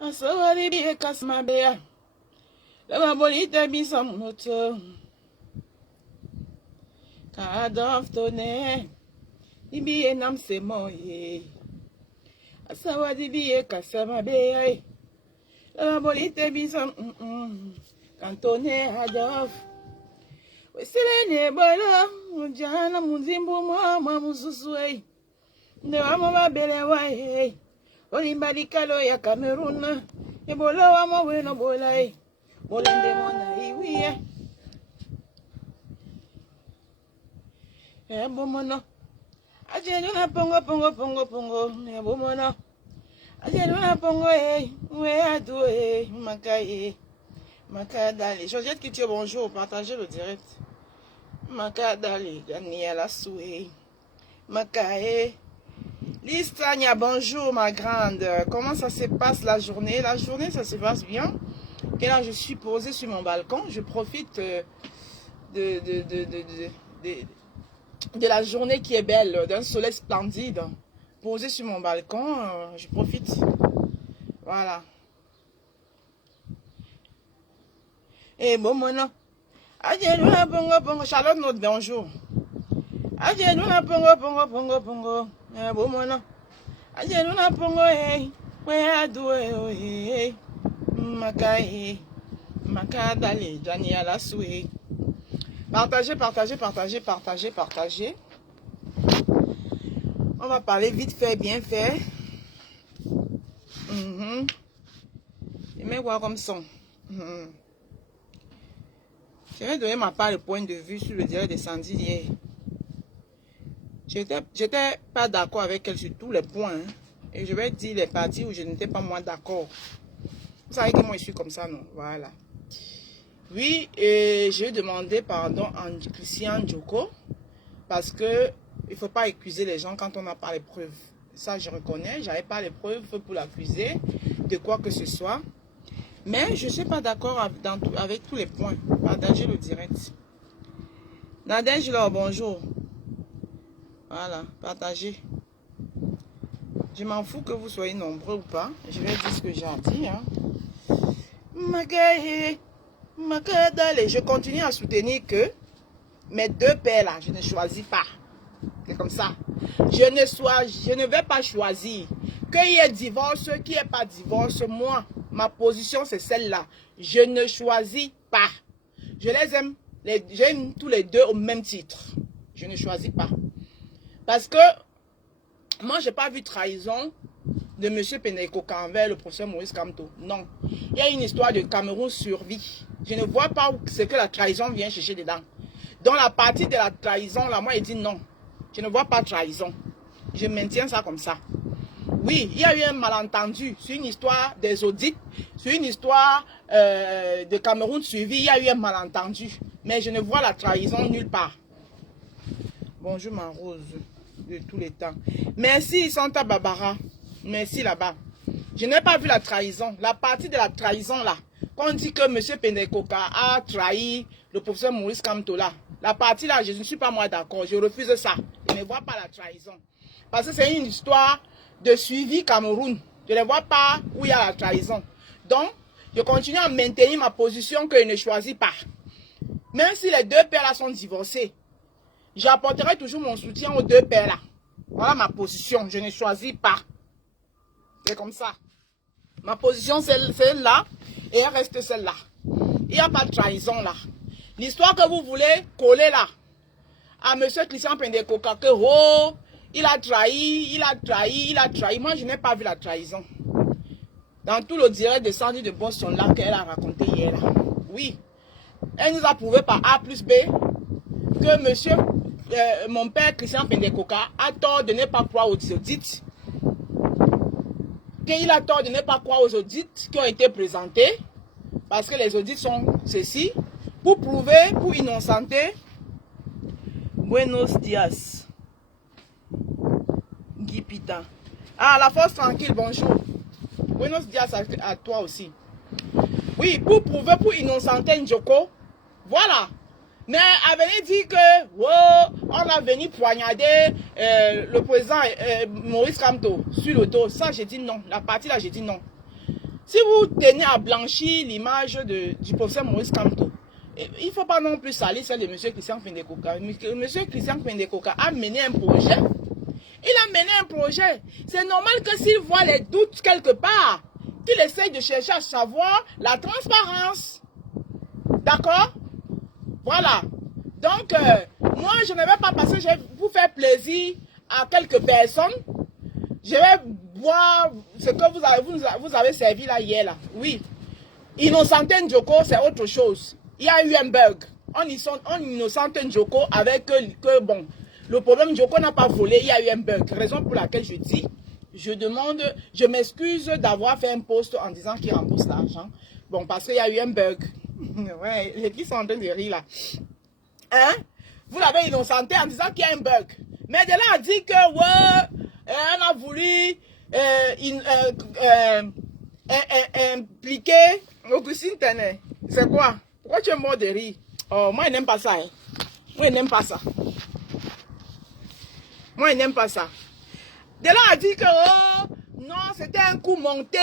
Asawari biye kasma beya. Lama bolita bisa moto. Kadaf tone. Ibiye nam se moye. Asawari biye kasma beya. Lama bolita bisa kantone hadaf. Weselene bola. Ujana muzimbu mama mususwe. Ndewa mama bele wae. Olimbalikalo ya Cameroon. Ebola wa maweno bola Bolande mona iwiye. Bomono. Ajenu na pongo pongo pongo pongo. Bomono. Ajenu na pongo we ado makaye. Makadali. Georgette Kitio, bonjour. Partagez le direct. Makadali. Daniela Soué. Makaye. Listania, bonjour ma grande. Comment ça se passe la journée? La journée, ça se passe bien. Et là, je suis posée sur mon balcon. Je profite de la journée qui est belle, d'un soleil splendide. Posée sur mon balcon, je profite. Voilà. Et bon, mon Charlotte, notre bonjour. Pongo. Bomona. Ajenuna pongo we do Makai. Makadali, Daniela Soué. Partagez. On va parler vite fait, bien fait. Et mais voir comme son. Je vais donner ma part de point de vue sur le direct de Sandy hier. J'étais pas d'accord avec elle sur tous les points. Hein. Et je vais dire les parties où je n'étais pas moins d'accord. Vous savez que moi je suis comme ça, non? Voilà. Oui, et j'ai demandé pardon à Christian Djoko. Parce que il ne faut pas accuser les gens quand on n'a pas les preuves. Ça, je reconnais. Je n'avais pas les preuves pour l'accuser de quoi que ce soit. Mais je ne suis pas d'accord avec tous les points. Partagez le direct. Nadège, bonjour. Voilà, partagez. Je m'en fous que vous soyez nombreux ou pas. Je vais dire ce que j'ai à dire. Hein. Je continue à soutenir que mes deux pères là, je ne choisis pas. C'est comme ça. Je ne vais pas choisir. Qu'il y ait divorce, qu'il n'y ait pas divorce, moi, ma position c'est celle-là. Je ne choisis pas. Je les aime. J'aime tous les deux au même titre. Je ne choisis pas. Parce que moi, je n'ai pas vu trahison de M. Penekoka envers le professeur Maurice Kamto. Non. Il y a une histoire de Cameroun survie. Je ne vois pas ce que la trahison vient chercher dedans. Dans la partie de la trahison, là, moi, il dit non. Je ne vois pas trahison. Je maintiens ça comme ça. Oui, il y a eu un malentendu sur une histoire des audits, sur une histoire de Cameroun suivi. Il y a eu un malentendu. Mais je ne vois la trahison nulle part. Bonjour, ma rose de tous les temps. Merci, Santa Barbara. Merci là-bas. Je n'ai pas vu la trahison. La partie de la trahison, là. Quand on dit que M. Penekoka a trahi le professeur Maurice Kamto, là. La partie là, je ne suis pas moi d'accord. Je refuse ça. Je ne vois pas la trahison. Parce que c'est une histoire de suivi Cameroun. Je ne vois pas où il y a la trahison. Donc, je continue à maintenir ma position que je ne choisis pas. Même si les deux pères là sont divorcés, j'apporterai toujours mon soutien aux deux pères là. Voilà ma position. Je ne choisis pas. C'est comme ça. Ma position c'est celle-là et elle reste celle-là. Il n'y a pas de trahison là. L'histoire que vous voulez coller là à M. Christian Penekoka que oh, il a trahi. Moi, je n'ai pas vu la trahison. Dans tout le direct de Sandy de Boston là qu'elle a raconté hier là. Oui. Elle nous a prouvé par A plus B que monsieur, mon père Christian Penekoka a tort de ne pas croire aux audits. Qu'il a tort de ne pas croire aux audits qui ont été présentés. Parce que les audits sont ceci. Pour prouver, pour innocenter. Buenos dias. Guy Pita. Ah, la force tranquille, bonjour. Buenos dias à toi aussi. Oui, pour prouver, pour innocenter Njoko. Voilà. Mais à venir dire que oh, on a venu poignarder le président Maurice Kamto sur le dos. Ça, j'ai dit non. La partie là, j'ai dit non. Si vous tenez à blanchir l'image du professeur Maurice Kamto, il ne faut pas non plus salir celle de M. Christian Pendekoka. M. Christian Pendekoka a mené un projet. Il a mené un projet. C'est normal que s'il voit les doutes quelque part, qu'il essaye de chercher à savoir la transparence. D'accord? Voilà. Donc, moi, je ne vais pas passer, je vais vous faire plaisir à quelques personnes. Je vais boire ce que vous avez servi là hier. Là. Oui. Innocente Njoko, c'est autre chose. Il y a eu un bug. On innocente Njoko avec que bon, le problème Njoko n'a pas volé, il y a eu un bug. Raison pour laquelle je dis, je m'excuse d'avoir fait un post en disant qu'il rembourse l'argent. Bon, parce qu'il y a eu un bug. Ouais, les filles sont en train de rire là. Hein? Vous l'avez innocenté en disant qu'il y a un bug. Mais de là à dire que, ouais, on a voulu impliquer Augustine Tenet. C'est quoi? Pourquoi tu es mort de rire? Oh, moi, je n'aime pas ça. Hein? Moi, je n'aime pas ça. Moi, je n'aime pas ça. De là à dire que, oh, non, c'était un coup monté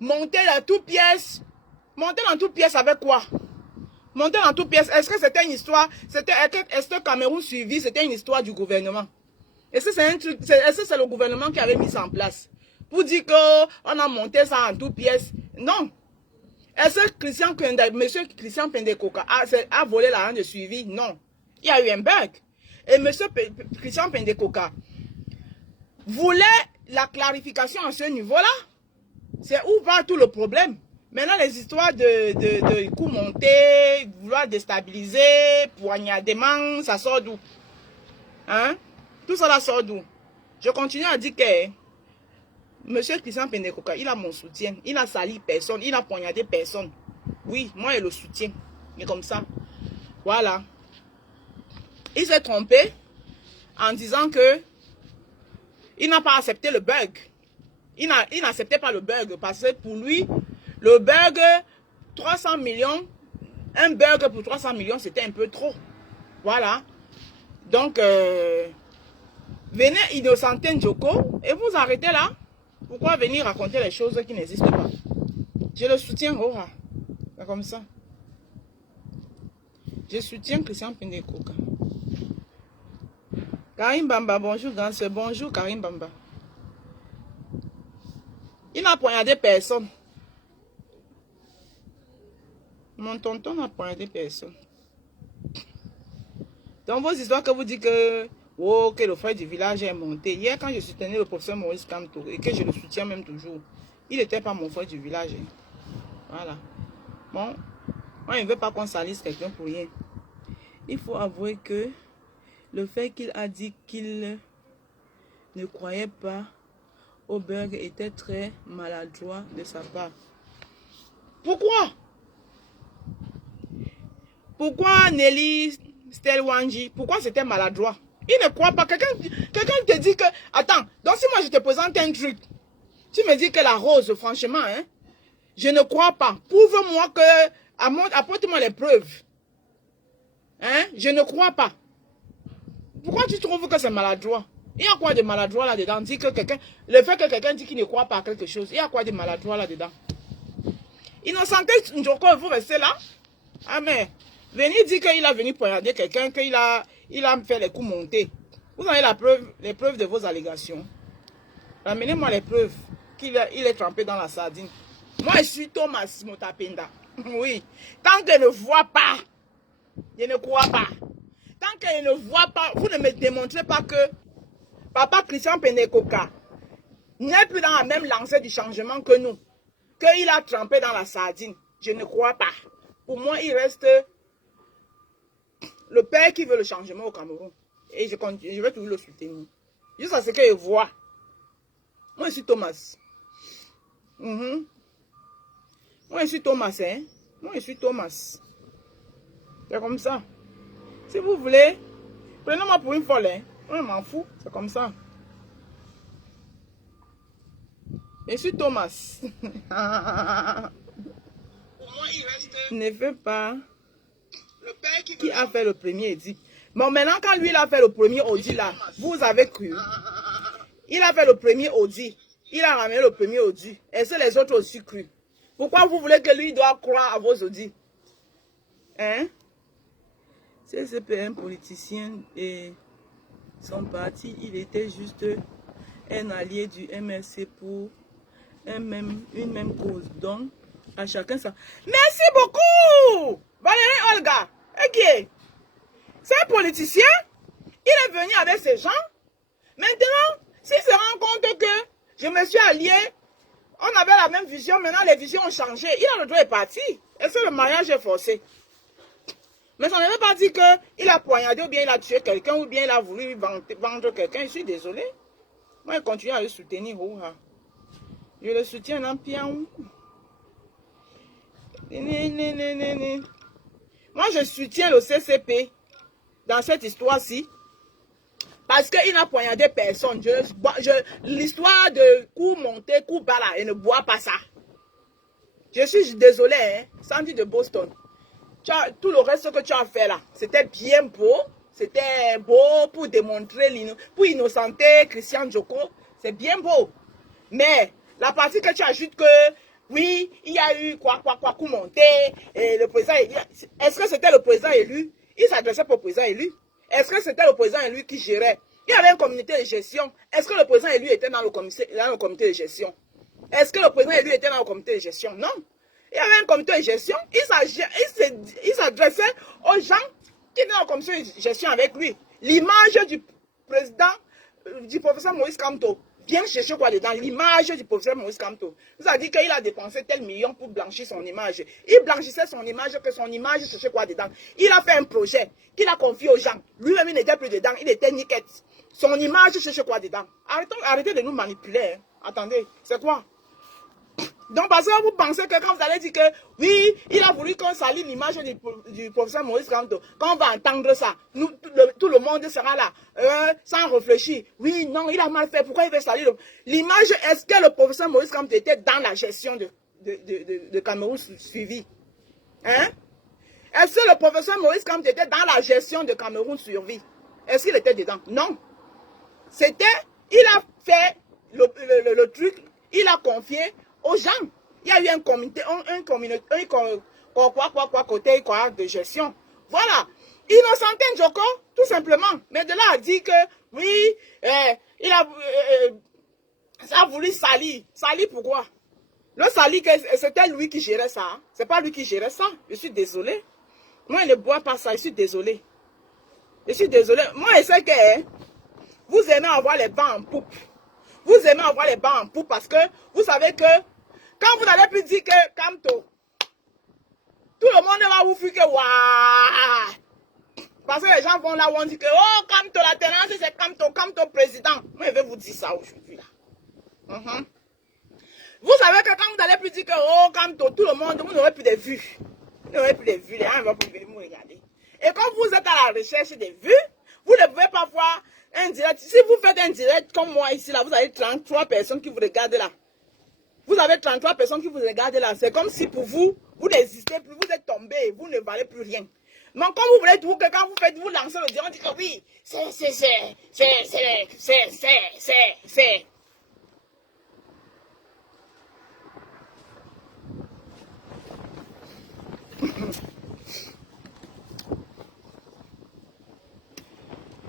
dans toute pièce. Monté dans toute pièce avec quoi? Monté dans toute pièce. Est-ce que c'était une histoire? Est-ce que Cameroun suivi, c'était une histoire du gouvernement? Est-ce que c'est un truc? Est-ce que c'est le gouvernement qui avait mis ça en place? Pour dire qu'on a monté ça en toute pièce? Non. Est-ce que M. Christian Pendekoka a volé l'argent de suivi? Non. Il y a eu un bug. Et M. Christian Pendekoka voulait la clarification à ce niveau-là. C'est où va tout le problème. Maintenant, les histoires de coups montés, vouloir déstabiliser, poignardement, ça sort d'où? Hein? Tout ça là sort d'où? Je continue à dire que M. Christian Pendekoka, il a mon soutien. Il a sali personne, il a poignardé personne. Oui, moi, je le soutiens. Mais comme ça. Voilà. Il s'est trompé en disant que il n'a pas accepté le bug. Il n'acceptait pas le bug parce que pour lui, le bug, 300 millions, un bug pour 300 millions, c'était un peu trop. Voilà. Donc, venez innocenter Njoko et vous arrêtez là. Pourquoi venir raconter les choses qui n'existent pas? Je le soutiens, oh, c'est comme ça. Je soutiens Christian Pendekoka. Karim Bamba, bonjour, grand sœur. Bonjour, Karim Bamba. Il n'a poignardé personne. Mon tonton n'a poignardé personne. Dans vos histoires que vous dites que, oh, que le frère du village est monté. Hier, quand je soutenais le professeur Maurice Kamto, et que je le soutiens même toujours, il n'était pas mon frère du village. Voilà. Bon, moi, je ne veux pas qu'on salisse quelqu'un pour rien. Il faut avouer que le fait qu'il a dit qu'il ne croyait pas au bug était très maladroit de sa part. Pourquoi? Pourquoi Nelly Stelwanji? Pourquoi c'était maladroit? Il ne croit pas. Quelqu'un te dit que... Attends, donc si moi je te présente un truc, tu me dis que la rose, franchement, hein, je ne crois pas. Prouve-moi que... Apporte-moi les preuves. Hein? Je ne crois pas. Pourquoi tu trouves que c'est maladroit? Il y a quoi de maladroit là-dedans? Le fait que quelqu'un dit qu'il ne croit pas à quelque chose, il y a quoi de maladroit là-dedans? Innocente Njoko, vous restez là? Ah mais, venez dire qu'il a venu poignarder quelqu'un, qu'il a fait les coups montés. Vous avez les preuves de vos allégations. Ramenez-moi les preuves qu'il est trempé dans la sardine. Moi, je suis Thomas Motapenda. Oui. Tant que je ne vois pas, je ne crois pas. Tant que je ne vois pas, vous ne me démontrez pas que Papa Christian Pendekoka n'est plus dans la même lancée du changement que nous. Qu'il a trempé dans la sardine. Je ne crois pas. Pour moi, il reste le père qui veut le changement au Cameroun. Et je vais toujours le soutenir. Juste à ce que je vois. Moi, je suis Thomas. Moi, je suis Thomas, hein. Moi, je suis Thomas. C'est comme ça. Si vous voulez, prenez-moi pour une folle, hein. Moi, je m'en fous. C'est comme ça. Je suis Thomas. Ne fait pas. Le père qui a fait le premier Audi. Bon, maintenant, quand lui, il a fait le premier Audi, là, vous avez cru. Il a fait le premier Audi. Il a ramené le premier Audi. Est-ce que les autres aussi cru? Pourquoi vous voulez que lui doit croire à vos audits? Hein? CCP, un politicien et son parti, il était juste un allié du MRC pour une même cause. Donc, à chacun ça. Merci beaucoup! Valérie Olga. Ok. C'est un politicien. Il est venu avec ses gens. Maintenant, s'il se rend compte que je me suis allié, on avait la même vision, maintenant les visions ont changé. Il a le droit de partir. Est-ce que le mariage est forcé? Mais ça ne veut pas dire qu'il a poignardé ou bien il a tué quelqu'un ou bien il a voulu vendre quelqu'un. Je suis désolé. Moi, je continue à le soutenir. Je le soutiens en pion. Moi, je soutiens le CCP dans cette histoire-ci. Parce qu'il n'a poignardé personne. L'histoire de coup monté, coup bas là, il ne boit pas ça. Je suis désolé, hein. Sandy de Boston. Tout le reste que tu as fait là, c'était bien beau. C'était beau pour démontrer, pour innocenter Christian Djoko. C'est bien beau. Mais la partie que tu ajoutes que, oui, il y a eu coup monté, et le président, est-ce que c'était le président élu? Il s'adressait pour le président élu. Est-ce que c'était le président élu qui gérait? Il y avait un comité de gestion. Est-ce que le président élu était dans le comité de gestion? Est-ce que le président élu était dans le comité de gestion? Non. Il y avait un comité de gestion. Il s'adressait aux gens qui étaient dans le comité de gestion avec lui. L'image du président, du professeur Maurice Kamto, vient chercher quoi dedans? L'image du professeur Maurice Kamto. Vous avez dit qu'il a dépensé tel million pour blanchir son image. Il blanchissait son image, que son image cherchait quoi dedans? Il a fait un projet qu'il a confié aux gens. Lui-même, il n'était plus dedans, il était niquette. Son image cherchait quoi dedans? Arrêtez de nous manipuler. Hein. Attendez, c'est quoi? Donc, parce que vous pensez que quand vous allez dire que oui, il a voulu qu'on salit l'image du professeur Maurice Kamto, quand on va entendre ça, tout le monde sera là, sans réfléchir. Oui, non, il a mal fait. Pourquoi il veut salir l'image? Est-ce que le professeur Maurice Kamto était dans la gestion de Cameroun suivi? Hein? Est-ce que le professeur Maurice Kamto était dans la gestion de Cameroun suivi? Est-ce qu'il était dedans? Non. C'était, il a fait le truc, il a confié aux gens. Il y a eu un comité, côté de gestion. Voilà. Innocenté Djoko, tout simplement. Mais de là à dire que, oui, il a voulu salir. Salir pourquoi? Le salir, c'était lui qui gérait ça. Hein? C'est pas lui qui gérait ça. Je suis désolé. Moi, il ne boit pas ça. Je suis désolé. Je suis désolé. Moi, je sais que vous aimez avoir les bancs en poupe. Vous aimez avoir les bancs en poupe parce que vous savez que quand vous n'allez plus dire que Kamto, tout le monde va vous fuir que waouh. Parce que les gens vont là où on dit que oh Kamto, la tendance c'est Kamto président. Moi je vais vous dire ça aujourd'hui là. Vous savez que quand vous n'allez plus dire que oh Kamto, tout le monde, vous n'aurez plus de vues. Vous n'aurez plus de vues, les gens vont plus venir vous regarder. Et quand vous êtes à la recherche des vues, vous ne pouvez pas voir un direct. Si vous faites un direct comme moi ici là, vous avez 33 personnes qui vous regardent là. Vous avez 33 personnes qui vous regardent là. C'est comme si pour vous, vous n'existez plus, vous est tombé, vous ne valez plus rien. Mais quand vous voulez tout, que quand vous lancez le direct, on dit que oui, c'est.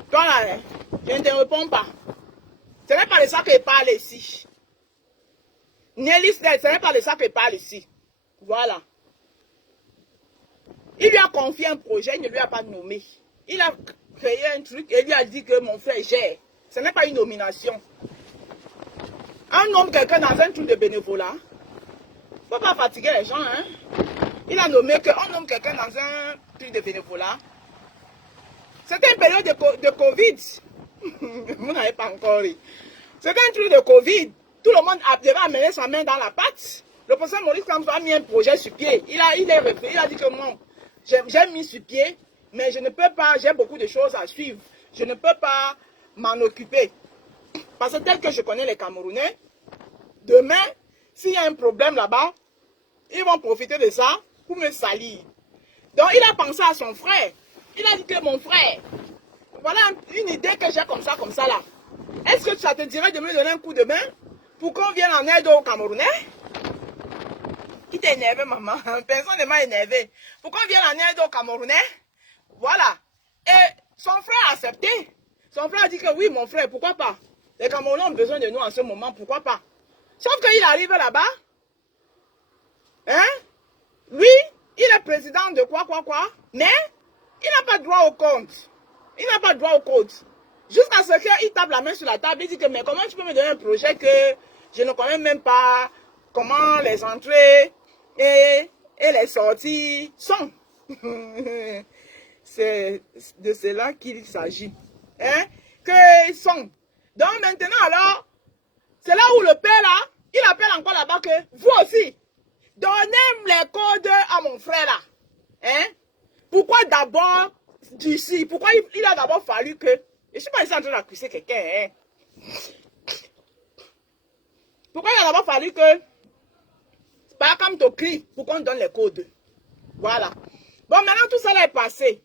Toi là, je ne te réponds pas. Ce n'est pas de ça que je parle ici. Nelly Snell, ce n'est pas de ça que je parle ici. Voilà. Il lui a confié un projet, il ne lui a pas nommé. Il a créé un truc et lui a dit que mon frère gère. Ce n'est pas une nomination. On nomme quelqu'un dans un truc de bénévolat. Il ne faut pas fatiguer les gens. Hein? Il a nommé qu'on nomme quelqu'un dans un truc de bénévolat. C'était une période de Covid. Vous n'avez pas encore ri. C'était un truc de Covid. Tout le monde devait amener sa main dans la pâte. Le professeur Maurice Kamto a mis un projet sur pied. Il a dit que moi, j'ai mis sur pied, mais je ne peux pas, j'ai beaucoup de choses à suivre. Je ne peux pas m'en occuper. Parce que tel que je connais les Camerounais, demain, s'il y a un problème là-bas, ils vont profiter de ça pour me salir. Donc il a pensé à son frère. Il a dit que mon frère, voilà une idée que j'ai comme ça là. Est-ce que ça te dirait de me donner un coup de main pour qu'on vienne en aide aux Camerounais? Qui t'a énervé, maman? Personne ne m'a énervé. Pourquoi on vient en aide aux Camerounais? Voilà. Et son frère a accepté. Son frère a dit que oui, mon frère, pourquoi pas? Les Camerounais ont besoin de nous en ce moment, pourquoi pas? Sauf qu'il arrive là-bas. Hein? Oui, il est président de quoi, mais il n'a pas droit au compte. Il n'a pas droit au compte. Jusqu'à ce qu'il tape la main sur la table, il dit que mais comment tu peux me donner un projet que je ne connais même pas comment les entrées et les sorties sont. C'est de cela qu'il s'agit. Hein? Que sont. Donc maintenant alors, c'est là où le père là, il appelle encore là-bas que vous aussi, donnez les codes à mon frère là. Hein? Pourquoi d'abord d'ici? Pourquoi il a d'abord fallu que... Je ne suis pas ici en train d'accuser quelqu'un. Hein? Pourquoi il a d'abord fallu que... Par comme tu cries pour qu'on donne les codes. Voilà. Bon, maintenant tout ça là est passé.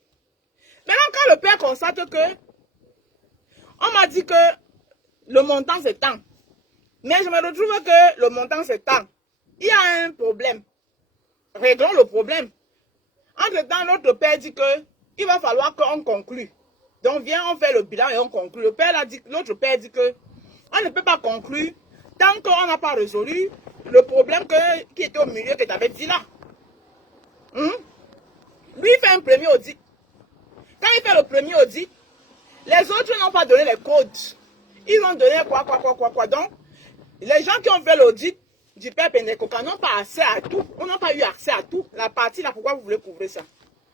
Maintenant quand le père constate que... On m'a dit que le montant c'est tant. Mais je me retrouve que le montant c'est tant. Il y a un problème. Réglons le problème. Entre-temps, notre père dit que il va falloir qu'on conclue. Donc, viens, on fait le bilan et on conclut. L'autre père dit que on ne peut pas conclure tant qu'on n'a pas résolu le problème qui était au milieu que tu avais dit là. Lui, il fait un premier audit. Quand il fait le premier audit, les autres n'ont pas donné les codes. Ils ont donné quoi. Donc, les gens qui ont fait l'audit du père Pendekoka n'ont pas accès à tout. On n'a pas eu accès à tout. La partie là, pourquoi vous voulez couvrir ça?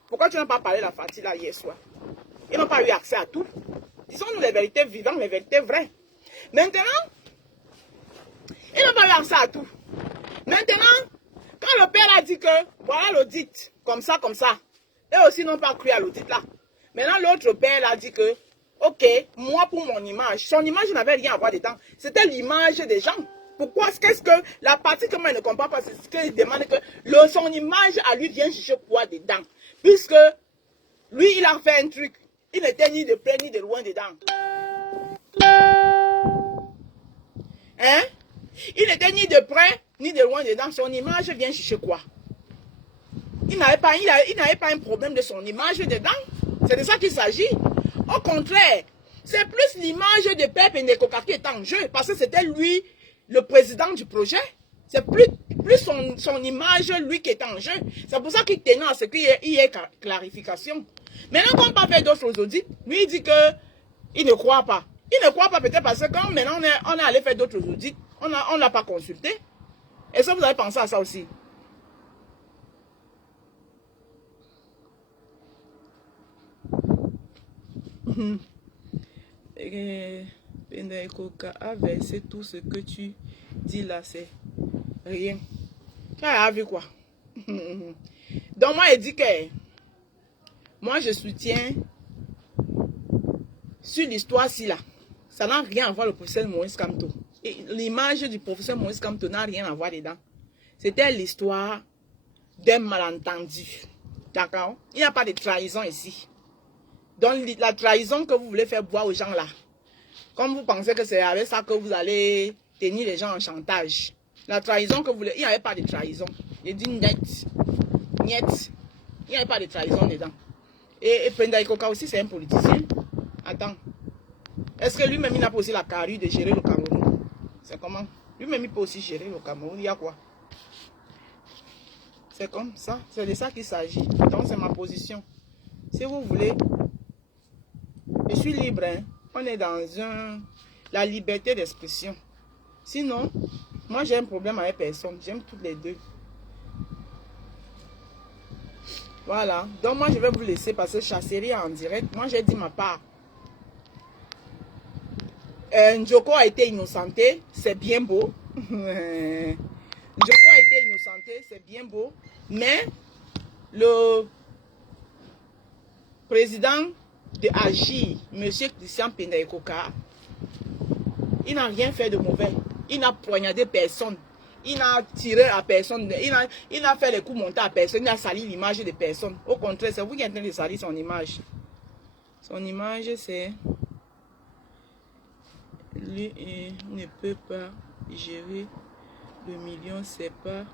Pourquoi tu n'as pas parlé de la partie là hier soir? Ils n'ont pas eu accès à tout. Disons-nous les vérités vivantes, les vérités vraies. Maintenant, ils n'ont pas eu accès à tout. Maintenant, quand le père a dit que voilà l'audit, comme ça, eux aussi n'ont pas cru à l'audit là. Maintenant, l'autre père a dit que, ok, moi pour mon image, son image n'avait rien à voir dedans. C'était l'image des gens. Pourquoi? Qu'est-ce que la partie que moi je ne comprends pas, c'est ce qu'il demande que son image à lui vient chercher quoi dedans? Puisque lui, il a fait un truc. Il n'était ni de près ni de loin dedans. Hein? Il n'était ni de près ni de loin dedans. Son image vient chercher quoi? Il n'avait pas un problème de son image dedans. C'est de ça qu'il s'agit. Au contraire, c'est plus l'image de Père Pendekoka qui est en jeu. Parce que c'était lui, le président du projet. C'est plus son image, lui, qui est en jeu. C'est pour ça qu'il tenait à ce qu'il y ait clarification. Maintenant, quand on va faire d'autres audits, lui, il dit qu'il ne croit pas. Il ne croit pas peut-être parce que quand maintenant on est allé faire d'autres audits, on ne l'a pas consulté. Est-ce que vous avez pensé à ça aussi? Pendekoka a versé tout ce que tu dis là, c'est rien. Tu as vu quoi? Donc moi, il dit que moi, je soutiens sur l'histoire-ci là. Ça n'a rien à voir le professeur Maurice Kamto. L'image du professeur Maurice Kamto n'a rien à voir dedans. C'était l'histoire d'un malentendu. D'accord? Il n'y a pas de trahison ici. Donc, la trahison que vous voulez faire boire aux gens là, comme vous pensez que c'est avec ça que vous allez tenir les gens en chantage. La trahison que vous voulez, il n'y avait pas de trahison. Il dit net. Il n'y avait pas de trahison dedans. Et Pendekoka aussi, c'est un politicien. Attends. Est-ce que lui-même, il n'a pas aussi la carrure de gérer le Cameroun? C'est comment? Lui-même, il peut aussi gérer le Cameroun. Il y a quoi? C'est comme ça. C'est de ça qu'il s'agit. Donc, c'est ma position. Si vous voulez, je suis libre. Hein? On est dans la liberté d'expression. Sinon, moi, j'ai un problème avec personne. J'aime toutes les deux. Voilà. Donc, moi, je vais vous laisser parce que chasserie en direct. Moi, j'ai dit ma part. Njoko a été innocenté. C'est bien beau. Njoko a été innocenté. C'est bien beau. Mais le président de Agir, M. Christian Pendekoka, il n'a rien fait de mauvais. Il n'a poignardé personne. Il n'a tiré à personne. Il n'a fait les coups montés à personne. Il n'a sali l'image de personne. Au contraire, c'est vous qui êtes en train de salir son image. Son image, c'est... Lui, il ne peut pas gérer le million. C'est pas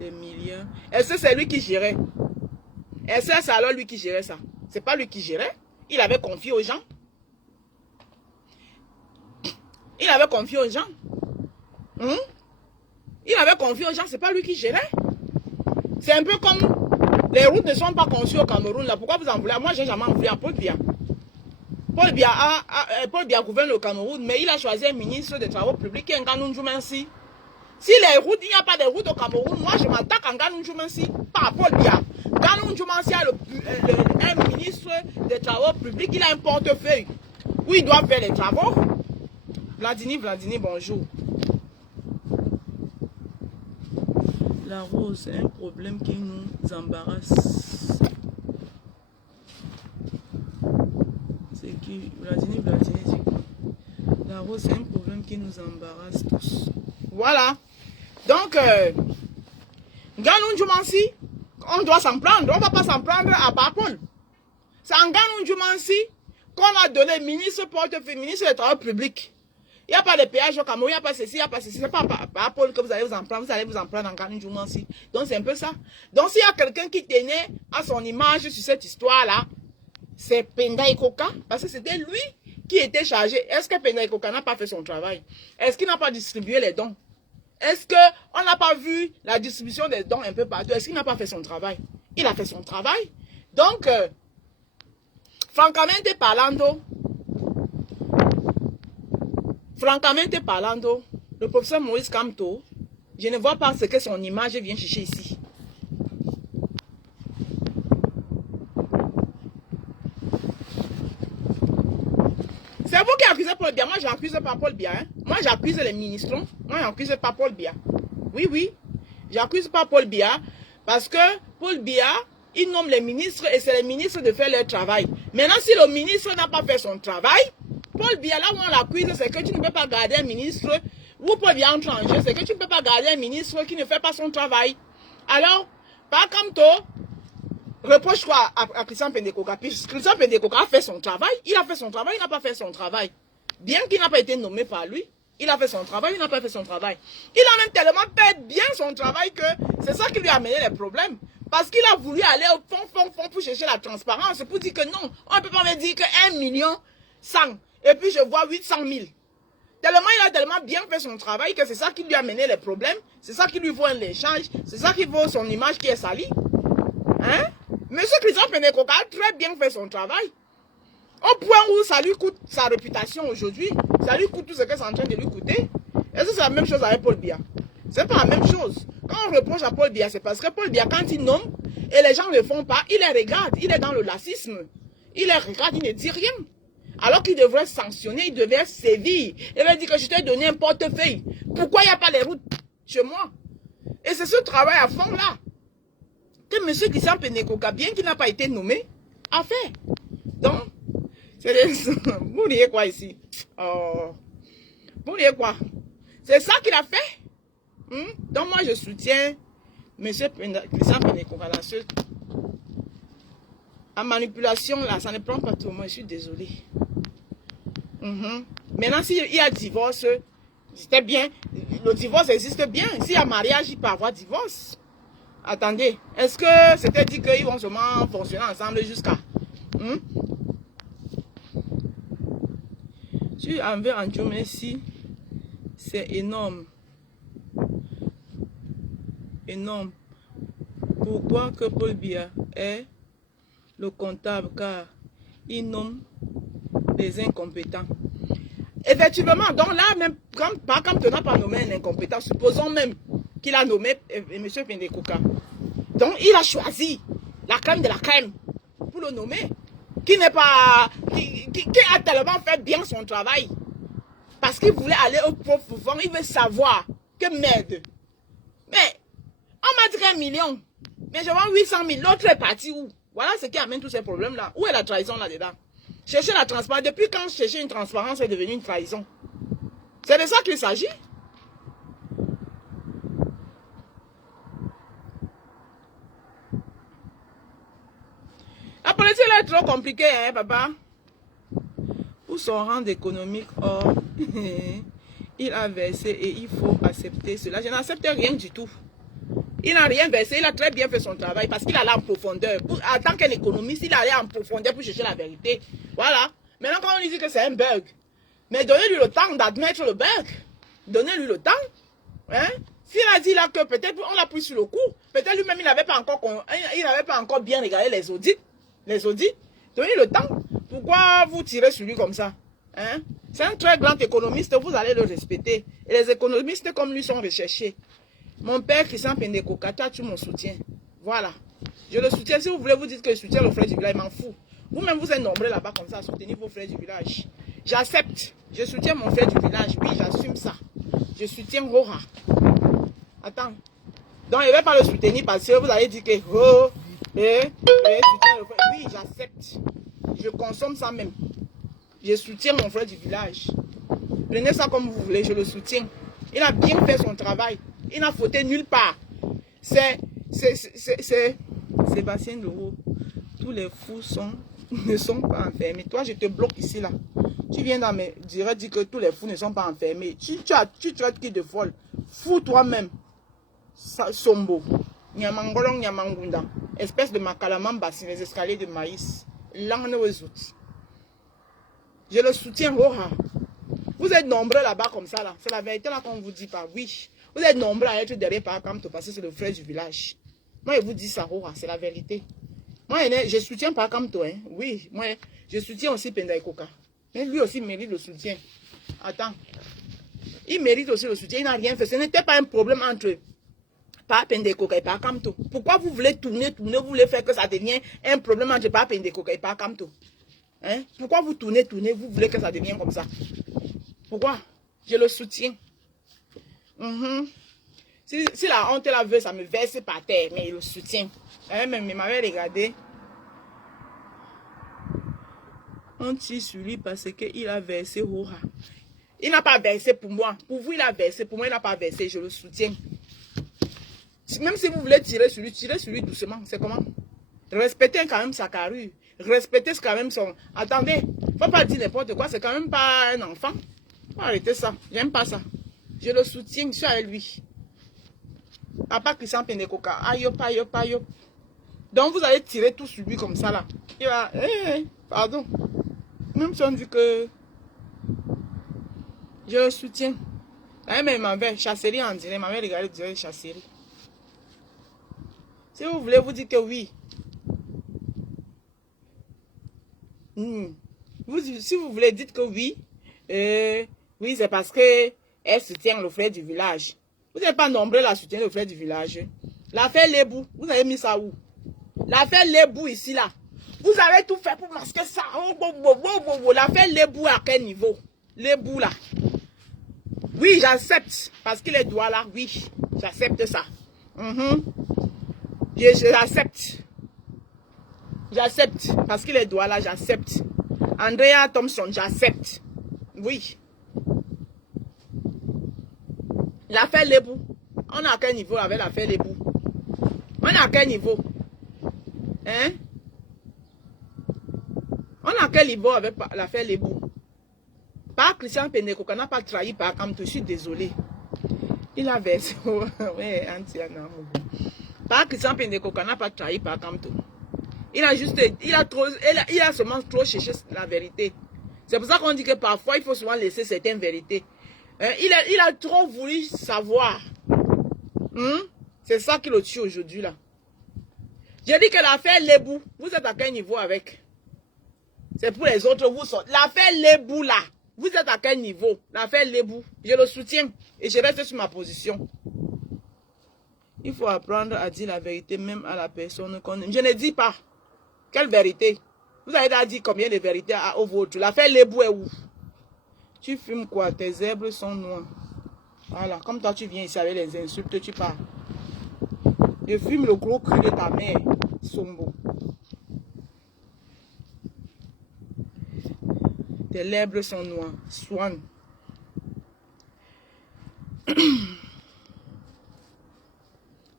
des milliards. Est-ce que c'est lui qui gérait? Est-ce que c'est alors lui qui gérait ça? C'est pas lui qui gérait. Il avait confié aux gens. Il avait confié aux gens. Il avait confié aux gens, c'est pas lui qui gérait. C'est un peu comme les routes ne sont pas conçues au Cameroun. Là. Pourquoi vous en voulez? Moi, j'ai jamais en voulu à Paul Biya. Paul Biya gouverne le Cameroun, mais il a choisi un ministre des Travaux publics qui est Nganou Djoumensi. Si les routes, il n'y a pas de routes au Cameroun, moi je m'attaque à Nganou Djoumensi, pas à Paul Biya. Nganou Djoumensi a un ministre des Travaux publics, il a un portefeuille où il doit faire les travaux. Vladini, bonjour. La rose, c'est un problème qui nous embarrasse. C'est qui Vladini, la rose, c'est un problème qui nous embarrasse tous. Voilà. Donc, Nganou Djoumensi, on doit s'en prendre. On ne va pas s'en prendre à Paul. C'est en Nganou Djoumensi qu'on a donné ministre portefeuille, ministre des Travaux publics. Il n'y a pas de péage au Cameroun, il n'y a pas ceci, il n'y a pas ceci. Ce n'est pas à Paul que vous allez vous en prendre en Nganou Djoumensi. Donc c'est un peu ça. Donc s'il y a quelqu'un qui tenait à son image sur cette histoire-là, c'est Penda Ikoka, parce que c'était lui qui était chargé. Est-ce que Penda Ikoka n'a pas fait son travail? Est-ce qu'il n'a pas distribué les dons? Est-ce qu'on n'a pas vu la distribution des dons un peu partout? Est-ce qu'il n'a pas fait son travail? Il a fait son travail. Donc, francamente parlando, le professeur Maurice Kamto, je ne vois pas ce que son image vient chercher ici. C'est vous qui accusez Paul Biya. Moi, je n'accuse pas Paul Biya. Hein? Moi, j'accuse les ministres. Moi, je n'accuse pas Paul Biya. Oui. J'accuse pas Paul Biya parce que Paul Biya, il nomme les ministres et c'est les ministres de faire leur travail. Maintenant, si le ministre n'a pas fait son travail, Paul Biya, là où on l'accuse, c'est que tu ne peux pas garder un ministre, ou Paul Biya entre en jeu, c'est que tu ne peux pas garder un ministre qui ne fait pas son travail. Alors, par Kamto, reproche quoi à Christian Pendekoka? Christian Pendekoka a fait son travail, il a fait son travail, il n'a pas fait son travail. Bien qu'il n'a pas été nommé par lui, il a fait son travail, il n'a pas fait son travail. Il a même tellement fait bien son travail que c'est ça qui lui a amené les problèmes. Parce qu'il a voulu aller au fond pour chercher la transparence, pour dire que non, on ne peut pas me dire que 1 million 100, et puis je vois 800 000. Tellement il a tellement bien fait son travail que c'est ça qui lui a amené les problèmes, c'est ça qui lui vaut un échange, c'est ça qui vaut son image qui est salie. Hein? Monsieur Christian Pendekoka a très bien fait son travail. Au point où ça lui coûte sa réputation aujourd'hui, ça lui coûte tout ce que c'est en train de lui coûter. Est-ce que c'est la même chose avec Paul Biya? C'est pas la même chose. Quand on reproche à Paul Biya, c'est parce que Paul Biya, quand il nomme, et les gens ne le font pas, il les regarde, il est dans le lacisme. Il les regarde, il ne dit rien. Alors qu'il devrait sanctionner, il devrait sévir. Il va dire que je t'ai donné un portefeuille. Pourquoi il n'y a pas les routes chez moi? Et c'est ce travail à fond là que M. Christian Pendekoka, bien qu'il n'a pas été nommé, a fait. Donc, vous voyez quoi ici? Oh. Vous voyez quoi? C'est ça qu'il a fait. Donc moi je soutiens M. Christian Pendekoka là. La manipulation là, ça ne prend pas tout. Moi je suis désolée. Maintenant s'il y a divorce, c'était bien. Le divorce existe bien. S'il y a mariage, il peut y avoir divorce. Attendez, est-ce que c'était dit qu'ils vont seulement fonctionner ensemble jusqu'à... Tu en veux en Djoumensi, c'est énorme. Énorme. Pourquoi que Paul Biya est le comptable? Car il nomme des incompétents. Effectivement, donc là, même quand tu n'as pas nommé un incompétent, supposons même qu'il a nommé M. Pendekoka. Donc il a choisi la crème de la crème pour le nommer. Qui n'est pas, qui a tellement fait bien son travail. Parce qu'il voulait aller au profond, il veut savoir que merde. Mais on m'a dit 1 million. Mais je vends 800 000. L'autre est parti où? Voilà ce qui amène tous ces problèmes-là. Où est la trahison là-dedans? Chercher la transparence. Depuis quand chercher une transparence est devenu une trahison? C'est de ça qu'il s'agit. La politique là est trop compliquée, hein, papa? Pour son rang économique, or, il a versé et il faut accepter cela. Je n'accepte rien du tout. Il n'a rien versé, il a très bien fait son travail parce qu'il allait en profondeur. En tant qu'un économiste, il allait en profondeur pour chercher la vérité. Voilà. Maintenant, quand on lui dit que c'est un bug, mais donnez-lui le temps d'admettre le bug. Donnez-lui le temps. Hein? S'il a dit là que peut-être on l'a pris sur le coup, peut-être lui-même il n'avait pas encore bien regardé les audits. Les audits. Donnez le temps. Pourquoi vous tirez sur lui comme ça? Hein? C'est un très grand économiste, vous allez le respecter. Et les économistes comme lui sont recherchés. Mon père Christian Pendekoka, tu mon soutien. Voilà. Je le soutiens. Si vous voulez vous dire que je soutiens le frère du village, je m'en fous. Vous-même, vous êtes nombreux là-bas comme ça à soutenir vos frères du village. J'accepte. Je soutiens mon frère du village. Oui, j'assume ça. Je soutiens Rora. Attends. Donc, je ne vais pas le soutenir parce que vous allez dire que oui, j'accepte. Je consomme ça même. Je soutiens mon frère du village. Prenez ça comme vous voulez, je le soutiens. Il a bien fait son travail. Il n'a fauté nulle part. C'est Sébastien Leroux. Tous les fous ne sont pas enfermés. Toi, je te bloque ici, là. Tu viens dans mes directs dire que tous les fous ne sont pas enfermés. Tu traites qui de folle? Fous toi-même. Sombo. Nyamangolong, Nyamangunda. Espèce de makalamamba sur les escaliers de maïs. Langue aux autres. Je le soutiens, Roha. Vous êtes nombreux là-bas comme ça, là. C'est la vérité là qu'on ne vous dit pas. Oui. Vous êtes nombreux à être derrière Parakamto parce que c'est le frère du village. Moi, je vous dis ça, Roha. C'est la vérité. Moi, je soutiens Parakamto. Hein. Oui. Moi, je soutiens aussi Pendaikoka. Mais lui aussi mérite le soutien. Attends. Il mérite aussi le soutien. Il n'a rien fait. Ce n'était pas un problème entre Pendaikoka et Parakamto. Pourquoi vous voulez tourner, vous voulez faire que ça devienne un problème entre Pendaikoka et Parakamto? Hein? Pourquoi vous tournez, vous voulez que ça devienne comme ça? Pourquoi? Je le soutiens. Si la honte la veut, ça me verse par terre, mais il le soutient. Même il m'avait regardé. On tire sur lui parce qu'il a versé Hora. Il n'a pas versé pour moi. Pour vous, il a versé. Pour moi, il n'a pas versé. Je le soutiens. Même si vous voulez tirer sur lui doucement. C'est comment? Respectez quand même sa carrure. Respectez quand même son... Attendez, faut pas dire n'importe quoi. C'est quand même pas un enfant. Faut arrêter ça. J'aime pas ça. Je le soutiens. Je suis avec lui. Papa Christian Pendekoka. Ayop, ayop, ayop. Donc vous allez tirer tout sur lui comme ça là. Il va... pardon. Même si on dit que... Je le soutiens. Mais il m'avait chasserie en direct. Il m'avait regardé direct chasserie. Si vous voulez vous dire que oui. Si vous voulez, dites que oui. Oui, c'est parce que elle soutient le frère du village. Vous n'êtes pas nombreux à soutenir le frère du village. L'affaire Lebou, vous avez mis ça où? L'affaire Lebou ici, là. Vous avez tout fait pour masquer ça. L'affaire Lebou à quel niveau? Lebou, là. Oui, j'accepte. Parce qu'il est droit là. Oui, j'accepte ça. J'accepte. J'accepte. Parce qu'il est droit là, j'accepte. Andrea Thompson, j'accepte. Oui. L'affaire Lebou. On a quel niveau avec l'affaire Lebou? On a quel niveau? Hein? On a quel niveau avec l'affaire Lebou? Par Christian Pendekoka n'a pas trahi par Kamto. Je suis désolé. Il a versé. Ouais, par Christian Pendekoka n'a pas trahi par Kamto. Il a juste, il a seulement trop cherché la vérité. C'est pour ça qu'on dit que parfois il faut souvent laisser certaines vérités. Il a trop voulu savoir. C'est ça qui le tue aujourd'hui là. J'ai dit que l'affaire Lebou, vous êtes à quel niveau avec? C'est pour les autres, vous sortez. L'affaire Lebou là, vous êtes à quel niveau? L'affaire Lebou, je le soutiens et je reste sur ma position. Il faut apprendre à dire la vérité même à la personne qu'on aime. Je ne dis pas. Quelle vérité? Vous avez dit combien de vérités au vôtre? L'affaire Lebou est où? Tu fumes quoi? Tes zèbres sont noirs. Voilà, comme toi tu viens ici avec les insultes, tu pars. Je fume le gros cul de ta mère, Sombo. Tes lèvres sont noirs. Swan.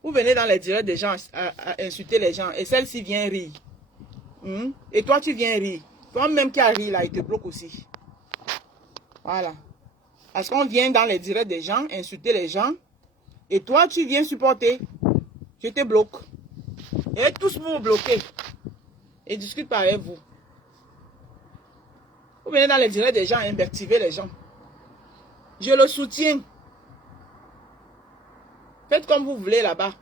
Vous venez dans les directs des gens à insulter les gens et celle-ci vient rire. Et toi, tu viens rire. Toi-même qui as ri là, il te bloque aussi. Voilà. Parce qu'on vient dans les directs des gens, insulter les gens. Et toi, tu viens supporter. Je te bloque. Et tous vous bloquer. Et discute pas avec vous. Vous venez dans les directs des gens, invectiver les gens. Je le soutiens. Faites comme vous voulez là-bas.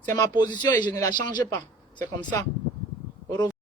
C'est ma position et je ne la change pas. C'est comme ça. Au revoir.